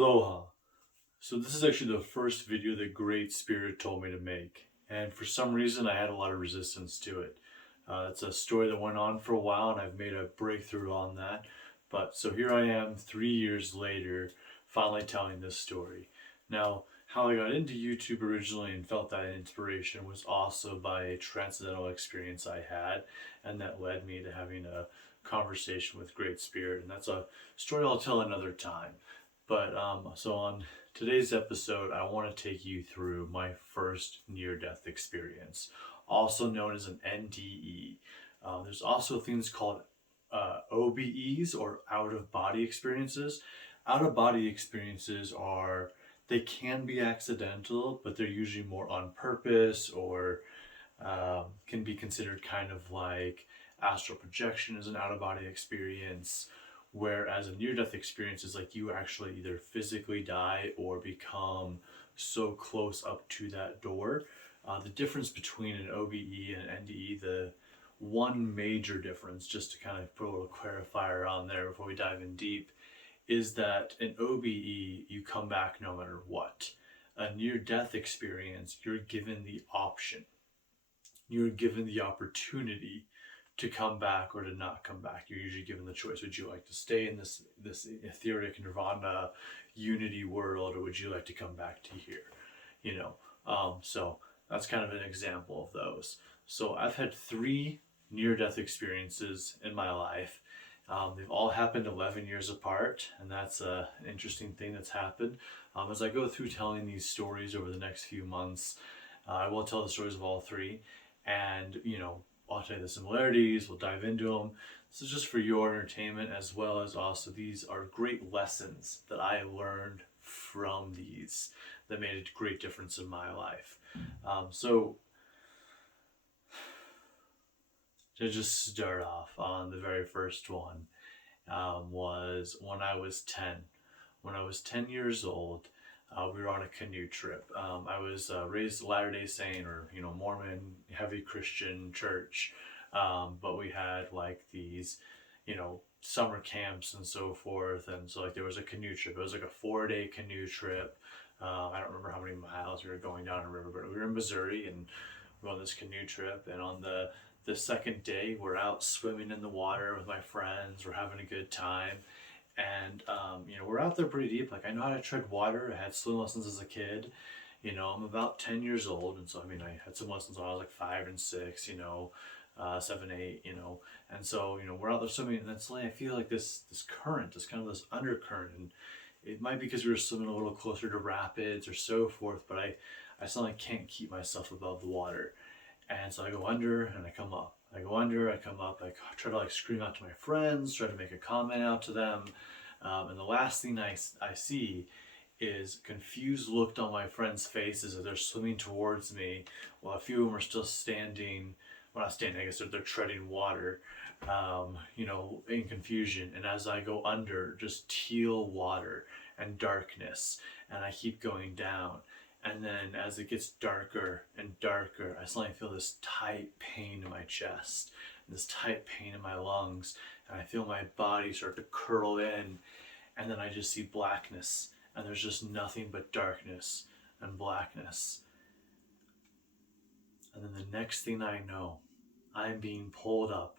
Aloha. So this is actually the first video that Great Spirit told me to make. And for some reason I had a lot of resistance to it. It's a story that went on for a while and I've made a breakthrough on that. But so here I am 3 years later, finally telling this story. Now, how I got into YouTube originally and felt that inspiration was also by a transcendental experience I had, and that led me to having a conversation with Great Spirit. And that's a story I'll tell another time. But so on today's episode, I want to take you through my first near-death experience, also known as an NDE. There's also things called OBEs, or out-of-body experiences. Out-of-body experiences they can be accidental, but they're usually more on purpose, or can be considered kind of like astral projection as an out-of-body experience. Whereas a near-death experience is like you actually either physically die or become so close up to that door. The difference between an OBE and an NDE, the one major difference, just to kind of put a little clarifier on there before we dive in deep, is that an OBE, you come back no matter what. A near-death experience, you're given the option. You're given the opportunity to come back or to not come back. You're usually given the choice. Would you like to stay in this etheric nirvana unity world, or would you like to come back to here? So that's kind of an example of those. So I've had 3 near-death experiences in my life. They've all happened 11 years apart, and that's an interesting thing that's happened. As I go through telling these stories over the next few months, I will tell the stories of all 3, and I'll tell you the similarities, we'll dive into them. This is just for your entertainment, as well as also these are great lessons that I learned from these that made a great difference in my life. So to just start off on the very first one, was when I was 10. When I was 10 years old, we were on a canoe trip. I was raised Latter-day Saint, or Mormon, heavy Christian church, but we had like these, summer camps and so forth, and so like there was a canoe trip. It was like a 4-day canoe trip. I don't remember how many miles we were going down a river, but we were in Missouri and we were on this canoe trip. And on the second day, we're out swimming in the water with my friends. We're having a good time. And, we're out there pretty deep. Like, I know how to tread water. I had swim lessons as a kid. I'm about 10 years old. And so, I had some lessons when I was like 5 and 6, 7, 8, And so, we're out there swimming. And then suddenly I feel like this current, this kind of this undercurrent. And it might be because we were swimming a little closer to rapids or so forth. But I suddenly can't keep myself above the water. And so I go under and I come up. I go under, I come up, I try to scream out to my friends, try to make a comment out to them. And the last thing I see is confused look on my friends' faces as they're swimming towards me, while a few of them are still standing. Well, not standing, I guess they're treading water, in confusion. And as I go under, just teal water and darkness, and I keep going down. And then as it gets darker and darker, I suddenly feel this tight pain in my chest, and this tight pain in my lungs, and I feel my body start to curl in, and then I just see blackness, and there's just nothing but darkness and blackness. And then the next thing I know, I'm being pulled up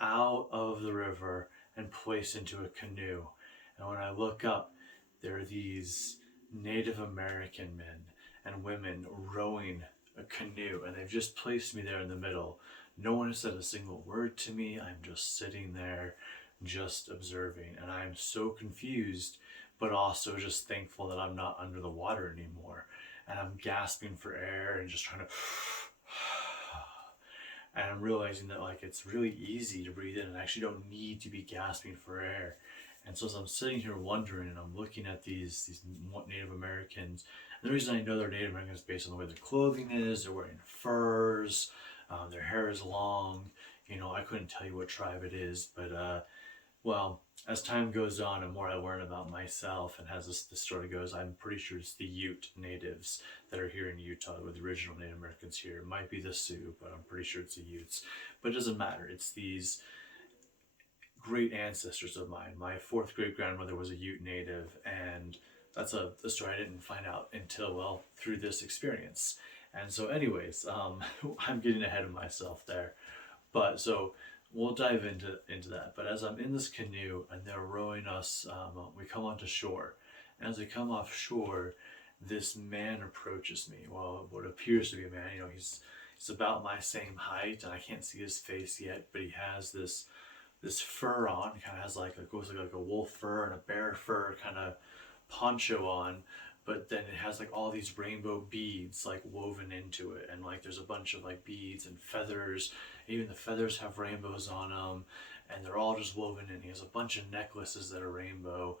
out of the river and placed into a canoe. And when I look up, there are these Native American men and women rowing a canoe, and they've just placed me there in the middle. No one has said a single word to me. I'm just sitting there, just observing, and I'm so confused, but also just thankful that I'm not under the water anymore. And I'm gasping for air and just trying to and I'm realizing that it's really easy to breathe in, and I actually don't need to be gasping for air. And so as I'm sitting here wondering, and I'm looking at these Native Americans, and the reason I know they're Native Americans is based on the way their clothing is. They're wearing furs, their hair is long. I couldn't tell you what tribe it is, but as time goes on and more I learn about myself, and as this story goes, I'm pretty sure it's the Ute natives that are here in Utah, with the original Native Americans here. It might be the Sioux, but I'm pretty sure it's the Utes. But it doesn't matter. It's these great ancestors of mine. My 4th great grandmother was a Ute native, and that's a story I didn't find out until, well, through this experience. And so anyways, I'm getting ahead of myself there. But so we'll dive into that. But as I'm in this canoe and they're rowing us, we come onto shore. And as we come offshore, this man approaches me. Well, what appears to be a man. You know, he's about my same height, and I can't see his face yet. But he has this fur on. He kind of has like a wolf fur and a bear fur kind of poncho on, but then it has like all these rainbow beads like woven into it, and like there's a bunch of like beads and feathers. Even the feathers have rainbows on them, and they're all just woven in. He has a bunch of necklaces that are rainbow.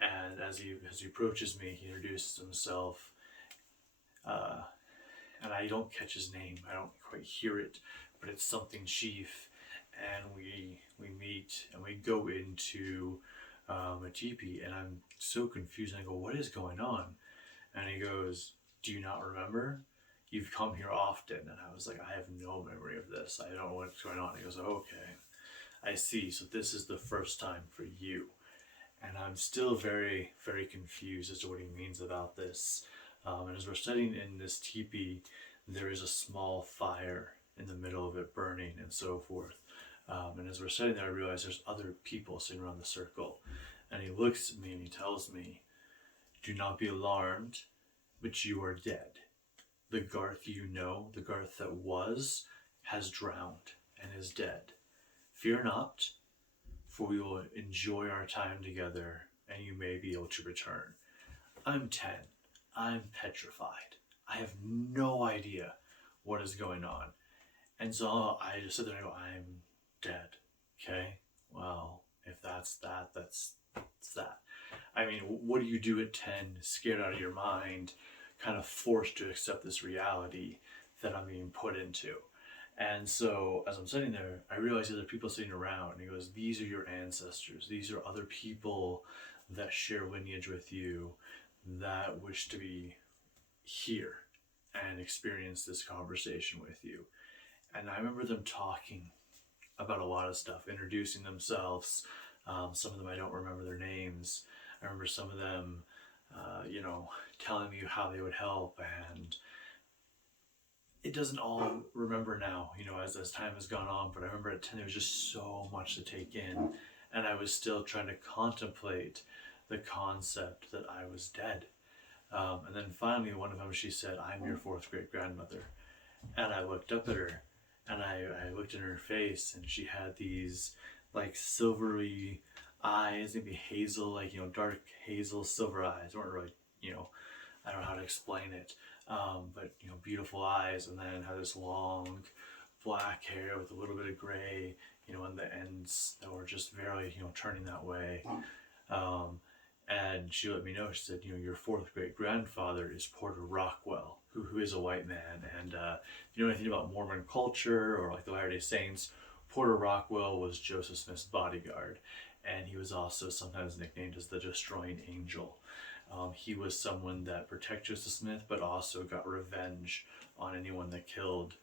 And as he approaches me, he introduces himself, and I don't catch his name. I don't quite hear it, but it's something chief. And we meet and we go into a teepee, and I'm so confused. And I go, "What is going on?" And he goes, "Do you not remember? You've come here often." And I was like, "I have no memory of this. I don't know what's going on." He goes, "Okay, I see. So this is the first time for you." And I'm still very, very confused as to what he means about this. And as we're sitting in this teepee, there is a small fire in the middle of it burning and so forth. And as we're sitting there, I realize there's other people sitting around the circle. And he looks at me and he tells me, "Do not be alarmed, but you are dead. The Garth you know, the Garth that was, has drowned and is dead. Fear not, for we will enjoy our time together, and you may be able to return." I'm 10. I'm petrified. I have no idea what is going on. And so I just sit there and go, "I'm dead." Okay, well, if that's that, that's that. I mean, what do you do at 10, scared out of your mind, kind of forced to accept this reality that I'm being put into? And so as I'm sitting there, I realize there are people sitting around, and he goes, "These are your ancestors. These are other people that share lineage with you, that wish to be here and experience this conversation with you." And I remember them talking about a lot of stuff, introducing themselves. Some of them I don't remember their names. I remember some of them, telling me how they would help, and it doesn't all remember now, as time has gone on. But I remember at 10, there was just so much to take in, and I was still trying to contemplate the concept that I was dead. And then finally, one of them, she said, "I'm your fourth great grandmother." And I looked up at her, and I looked in her face, and she had these like silvery eyes, maybe hazel, like, dark hazel, silver eyes. They weren't really, I don't know how to explain it. But, beautiful eyes, and then had this long black hair with a little bit of gray, on the ends that were just barely, turning that way. And she let me know, she said, "Your fourth great grandfather is Porter Rockwell, who is a white man. And if you know anything about Mormon culture or like the Latter-day Saints, Porter Rockwell was Joseph Smith's bodyguard. And he was also sometimes nicknamed as the Destroying Angel. He was someone that protected Joseph Smith, but also got revenge on anyone that killed.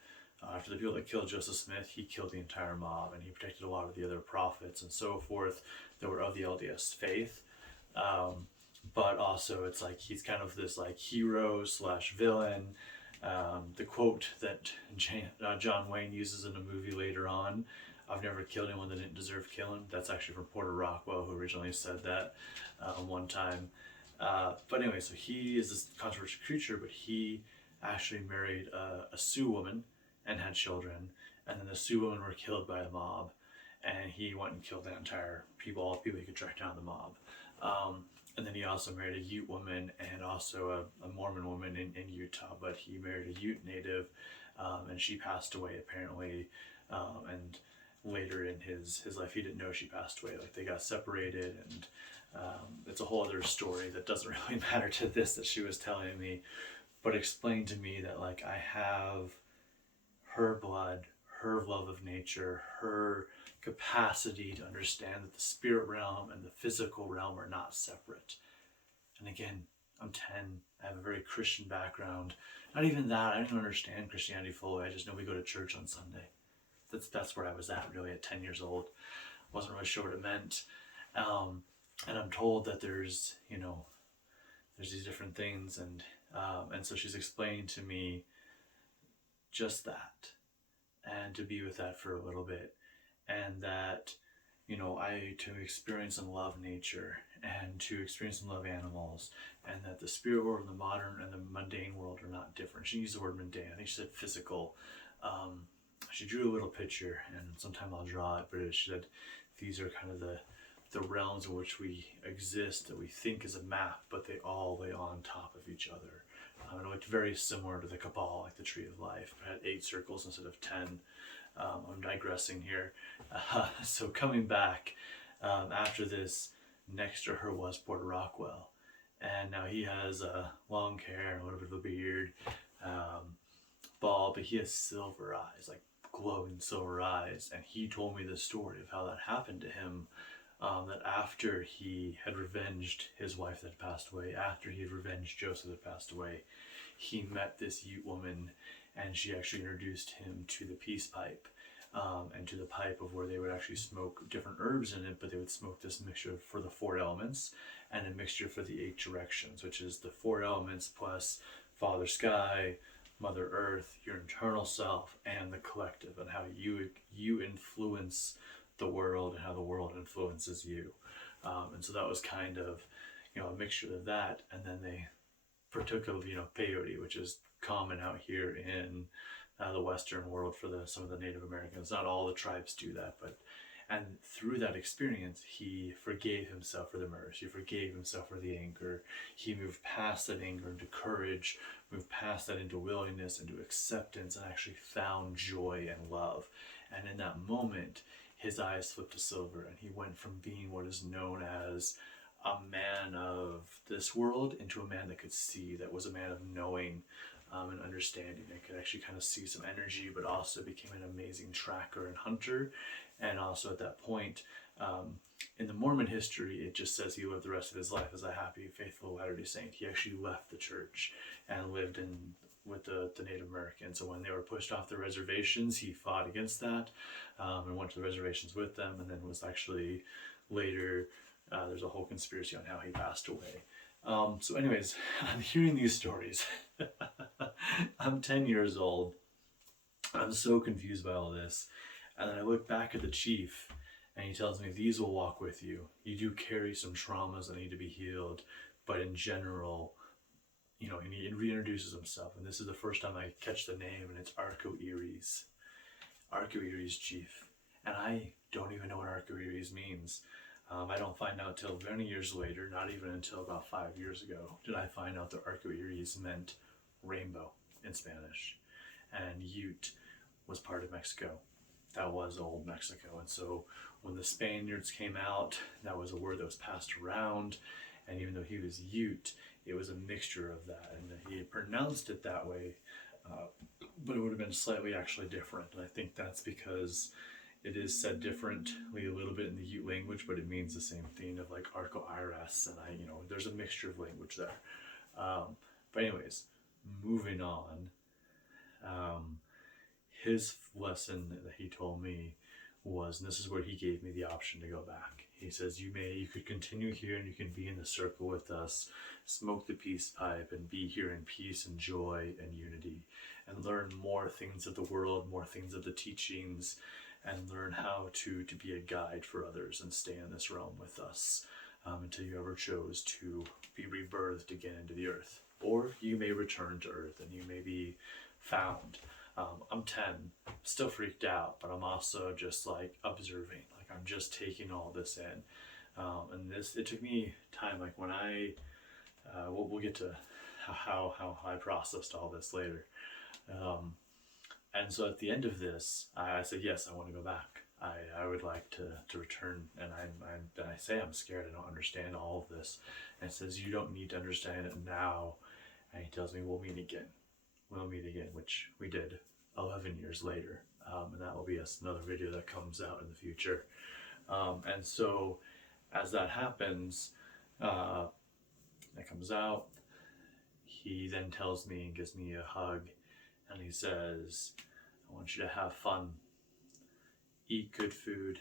After the people that killed Joseph Smith, he killed the entire mob, and he protected a lot of the other prophets and so forth that were of the LDS faith. But also it's like he's kind of this like hero / villain. The quote that John Wayne uses in a movie later on, "I've never killed anyone that didn't deserve killing," that's actually from Porter Rockwell, who originally said that one time. But anyway, so he is this controversial creature, but he actually married a Sioux woman and had children, and then the Sioux women were killed by the mob, and he went and killed the entire all the people he could track down the mob. And then he also married a Ute woman and also a Mormon woman in Utah, but he married a Ute native, and she passed away apparently, and later in his life he didn't know she passed away. Like, they got separated, and it's a whole other story that doesn't really matter to this that she was telling me, but explained to me that like I have her blood, her love of nature, her capacity to understand that the spirit realm and the physical realm are not separate. And again, I'm 10. I have a very Christian background. Not even that. I don't even understand Christianity fully. I just know we go to church on Sunday. That's where I was at really at 10 years old. Wasn't really sure what it meant. and I'm told that there's, there's these different things, and so she's explaining to me just that, and to be with that for a little bit, and that, I to experience and love nature, and to experience and love animals, and that the spirit world and the modern and the mundane world are not different. She used the word mundane. I think she said physical. Um, she drew a little picture, and sometime I'll draw it, but she said these are kind of the realms in which we exist, that we think is a map, but they all lay on top of each other. It looked very similar to the Kabbalah, like the Tree of Life. It had 8 circles instead of 10. I'm digressing here. So coming back, after this, next to her was Porter Rockwell. And now he has long hair, a little bit of a beard, bald, but he has silver eyes, like glowing silver eyes. And he told me the story of how that happened to him. That after he had revenged his wife that had passed away, after he had revenged Joseph that passed away, he met this Ute woman, and she actually introduced him to the peace pipe, and to the pipe of where they would actually smoke different herbs in it, but they would smoke this mixture for the 4 elements and a mixture for the 8 directions, which is the 4 elements plus Father Sky, Mother Earth, your internal self, and the collective, and how you influence the world and how the world influences you. And so that was kind of, a mixture of that. And then they partook of, peyote, which is common out here in the Western world for some of the Native Americans. Not all the tribes do that, and through that experience, he forgave himself for the murders. He forgave himself for the anger. He moved past that anger into courage, moved past that into willingness, into acceptance, and actually found joy and love. And in that moment, his eyes flipped to silver, and he went from being what is known as a man of this world into a man that could see, that was a man of knowing, and understanding, and could actually kind of see some energy, but also became an amazing tracker and hunter. And also at that point, in the Mormon history, it just says he lived the rest of his life as a happy, faithful Latter-day Saint. He actually left the church and lived with the Native Americans. So when they were pushed off the reservations, he fought against that, and went to the reservations with them, and then was actually later, there's a whole conspiracy on how he passed away. So anyways, I'm hearing these stories. I'm 10 years old. I'm so confused by all this. And then I look back at the chief, and he tells me, these will walk with you. You do carry some traumas that need to be healed, but in general, and he reintroduces himself. And this is the first time I catch the name, and it's Arco-Iris. Arco-Iris chief. And I don't even know what Arco-Iris means. I don't find out till many years later, not even until about 5 years ago, did I find out that Arco-Iris meant rainbow in Spanish. And Ute was part of Mexico. That was old Mexico. And so when the Spaniards came out, that was a word that was passed around. And even though he was Ute, it was a mixture of that. And he pronounced it that way, but it would have been slightly actually different. And I think that's because it is said differently a little bit in the Ute language, but it means the same thing of like Arco-Iris. And there's a mixture of language there. But anyways, moving on. His lesson that he told me was, and this is where he gave me the option to go back. He says, you could continue here and you can be in the circle with us, smoke the peace pipe, and be here in peace and joy and unity, and learn more things of the world, more things of the teachings, and learn how to be a guide for others and stay in this realm with us until you ever chose to be rebirthed again into the earth. Or you may return to earth and you may be found. I'm 10, still freaked out, but I'm also just like observing, like I'm just taking all this in. And it took me time, like when we'll get to how I processed all this later. And so at the end of this, I said, yes, I want to go back. I would like to return. And I say I'm scared, I don't understand all of this. And it says, you don't need to understand it now. And he tells me, we'll meet again, which we did 11 years later. And that will be another video that comes out in the future. And so as that happens, that comes out, he then tells me and gives me a hug, and he says, I want you to have fun, eat good food,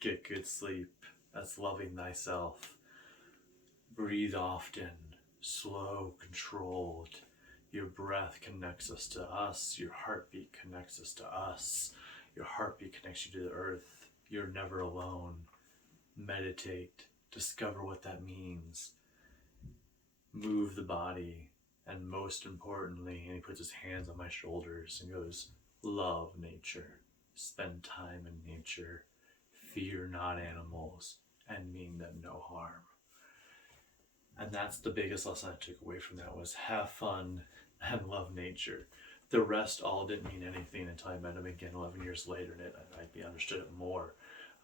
get good sleep. That's loving thyself. breathe often, slow, controlled. Your breath connects us to us. Your heartbeat connects us to us. Your heartbeat connects you to the earth. You're never alone. Meditate. Discover what that means. Move the body. And most importantly, and he puts his hands on my shoulders and goes, love nature. Spend time in nature. Fear not animals and mean them no harm. And that's the biggest lesson I took away from that, was have fun and love nature. The rest all didn't mean anything until I met him again 11 years later, and I understood it more.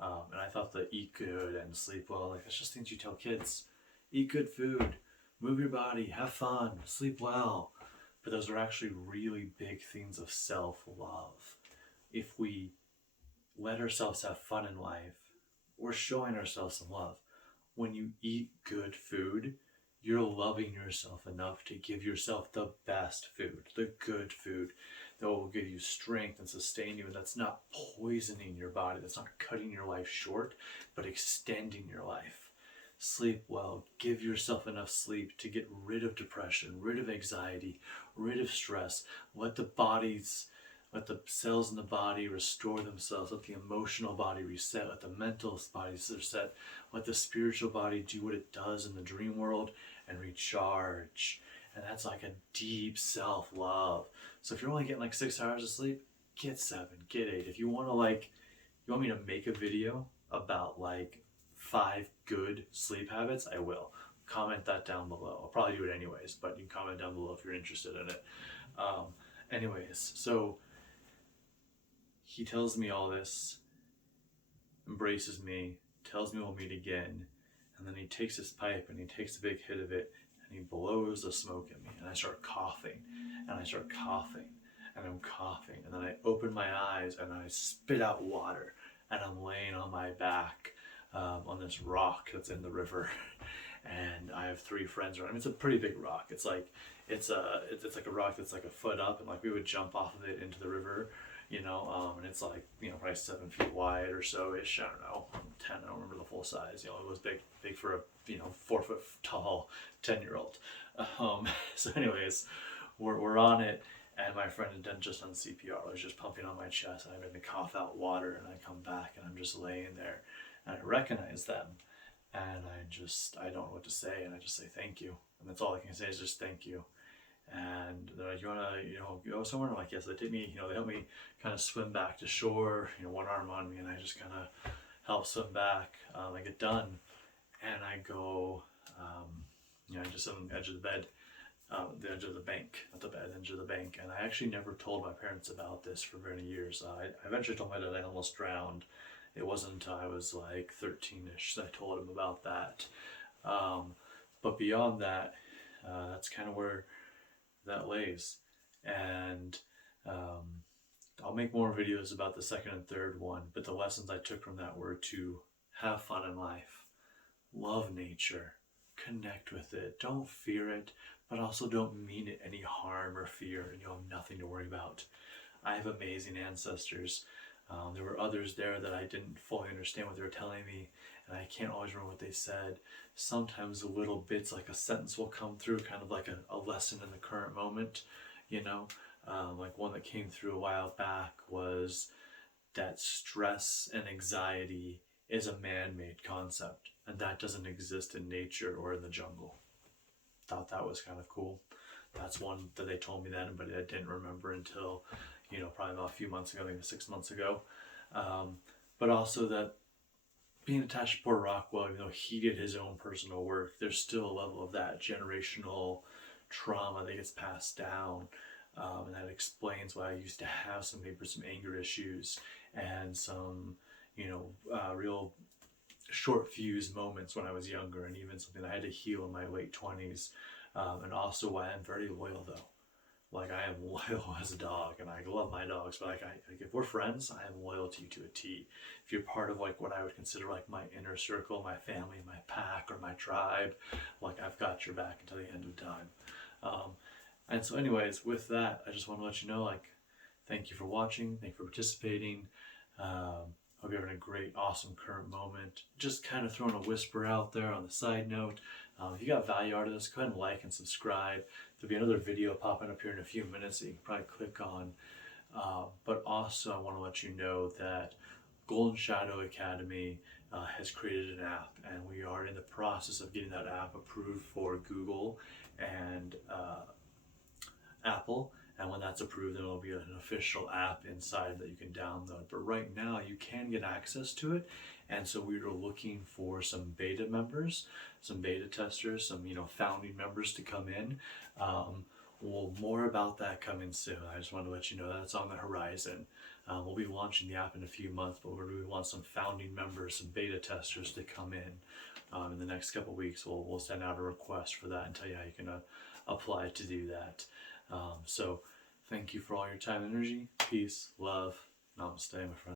And I thought that eat good and sleep well, like that's just things you tell kids. Eat good food, move your body, have fun, sleep well. But those are actually really big things of self-love. If we let ourselves have fun in life, we're showing ourselves some love. When you eat good food, you're loving yourself enough to give yourself the best food, the good food that will give you strength and sustain you. And that's not poisoning your body. That's not cutting your life short, but extending your life. Sleep well. Give yourself enough sleep to get rid of depression, rid of anxiety, rid of stress. Let the cells in the body restore themselves. Let the emotional body reset. Let the mental body reset. Let the spiritual body do what it does in the dream world and recharge. And that's like a deep self-love. So if you're only getting like 6 hours of sleep, get 7, get 8. If you want me to make a video about like 5 good sleep habits, I will. Comment that down below. I'll probably do it anyways, but you can comment down below if you're interested in it. Anyways, so he tells me all this, embraces me, tells me we'll meet again, and then he takes his pipe and he takes a big hit of it and he blows the smoke at me, and I start coughing and I start coughing and I'm coughing, and then I open my eyes and I spit out water, and I'm laying on my back on this rock that's in the river. And I have 3 friends around me. It's a pretty big rock. It's like a rock that's like a foot up, and like we would jump off of it into the river, and it's like, probably 7 feet wide or so ish. I don't know, 10. I don't remember the full size. It was big for a 4 foot tall 10-year-old. So anyways, we're on it, and my friend had done just on CPR. I was just pumping on my chest, and I made me cough out water, and I come back, and I'm just laying there, and I recognize them. And I don't know what to say, and I just say thank you, and that's all I can say is just thank you. And they're like, you wanna, go somewhere? I'm like, yes. They take me, they help me kind of swim back to shore, one arm on me, and I just kind of help swim back. I get done, and I go, I just sit on the edge of the bed, the edge of the bank, not the bed, edge of the bank. And I actually never told my parents about this for many years. I eventually told my dad I almost drowned. It wasn't until I was like 13-ish that I told him about that. But beyond that, that's kind of where that lays. And I'll make more videos about the second and third one, but the lessons I took from that were to have fun in life, love nature, connect with it, don't fear it, but also don't mean it any harm or fear, and you'll have nothing to worry about. I have amazing ancestors. There were others there that I didn't fully understand what they were telling me, and I can't always remember what they said. Sometimes the little bits, like a sentence will come through, kind of like a lesson in the current moment, like one that came through a while back was that stress and anxiety is a man-made concept, and that doesn't exist in nature or in the jungle. Thought that was kind of cool. That's one that they told me then, but I didn't remember until probably about a few months ago, maybe 6 months ago. But also that being attached to poor Rockwell, even though he did his own personal work, there's still a level of that generational trauma that gets passed down. And that explains why I used to have some anger issues and some, real short fuse moments when I was younger, and even something I had to heal in my late 20s. And also why I'm very loyal though. Like, I am loyal as a dog, and I love my dogs, but like if we're friends, I am loyal to you to a T. If you're part of like what I would consider like my inner circle, my family, my pack, or my tribe, like I've got your back until the end of time. And so anyways, with that, I just want to let you know, like, thank you for watching, thank you for participating. Hope you're having a great, awesome current moment. Just kind of throwing a whisper out there on the side note. If you got value out of this, go ahead and like and subscribe. There'll be another video popping up here in a few minutes that you can probably click on. But also I want to let you know that Golden Shadow Academy has created an app, and we are in the process of getting that app approved for Google and Apple. And when that's approved, then it'll be an official app inside that you can download. But right now you can get access to it, and so we are looking for some beta members, some beta testers, some founding members to come in. Well, more about that coming soon. I just wanted to let you know that's on the horizon. We'll be launching the app in a few months, but we want some founding members, some beta testers to come in the next couple weeks. We'll send out a request for that and tell you how you can apply to do that. So thank you for all your time and energy. Peace, love, namaste, my friend.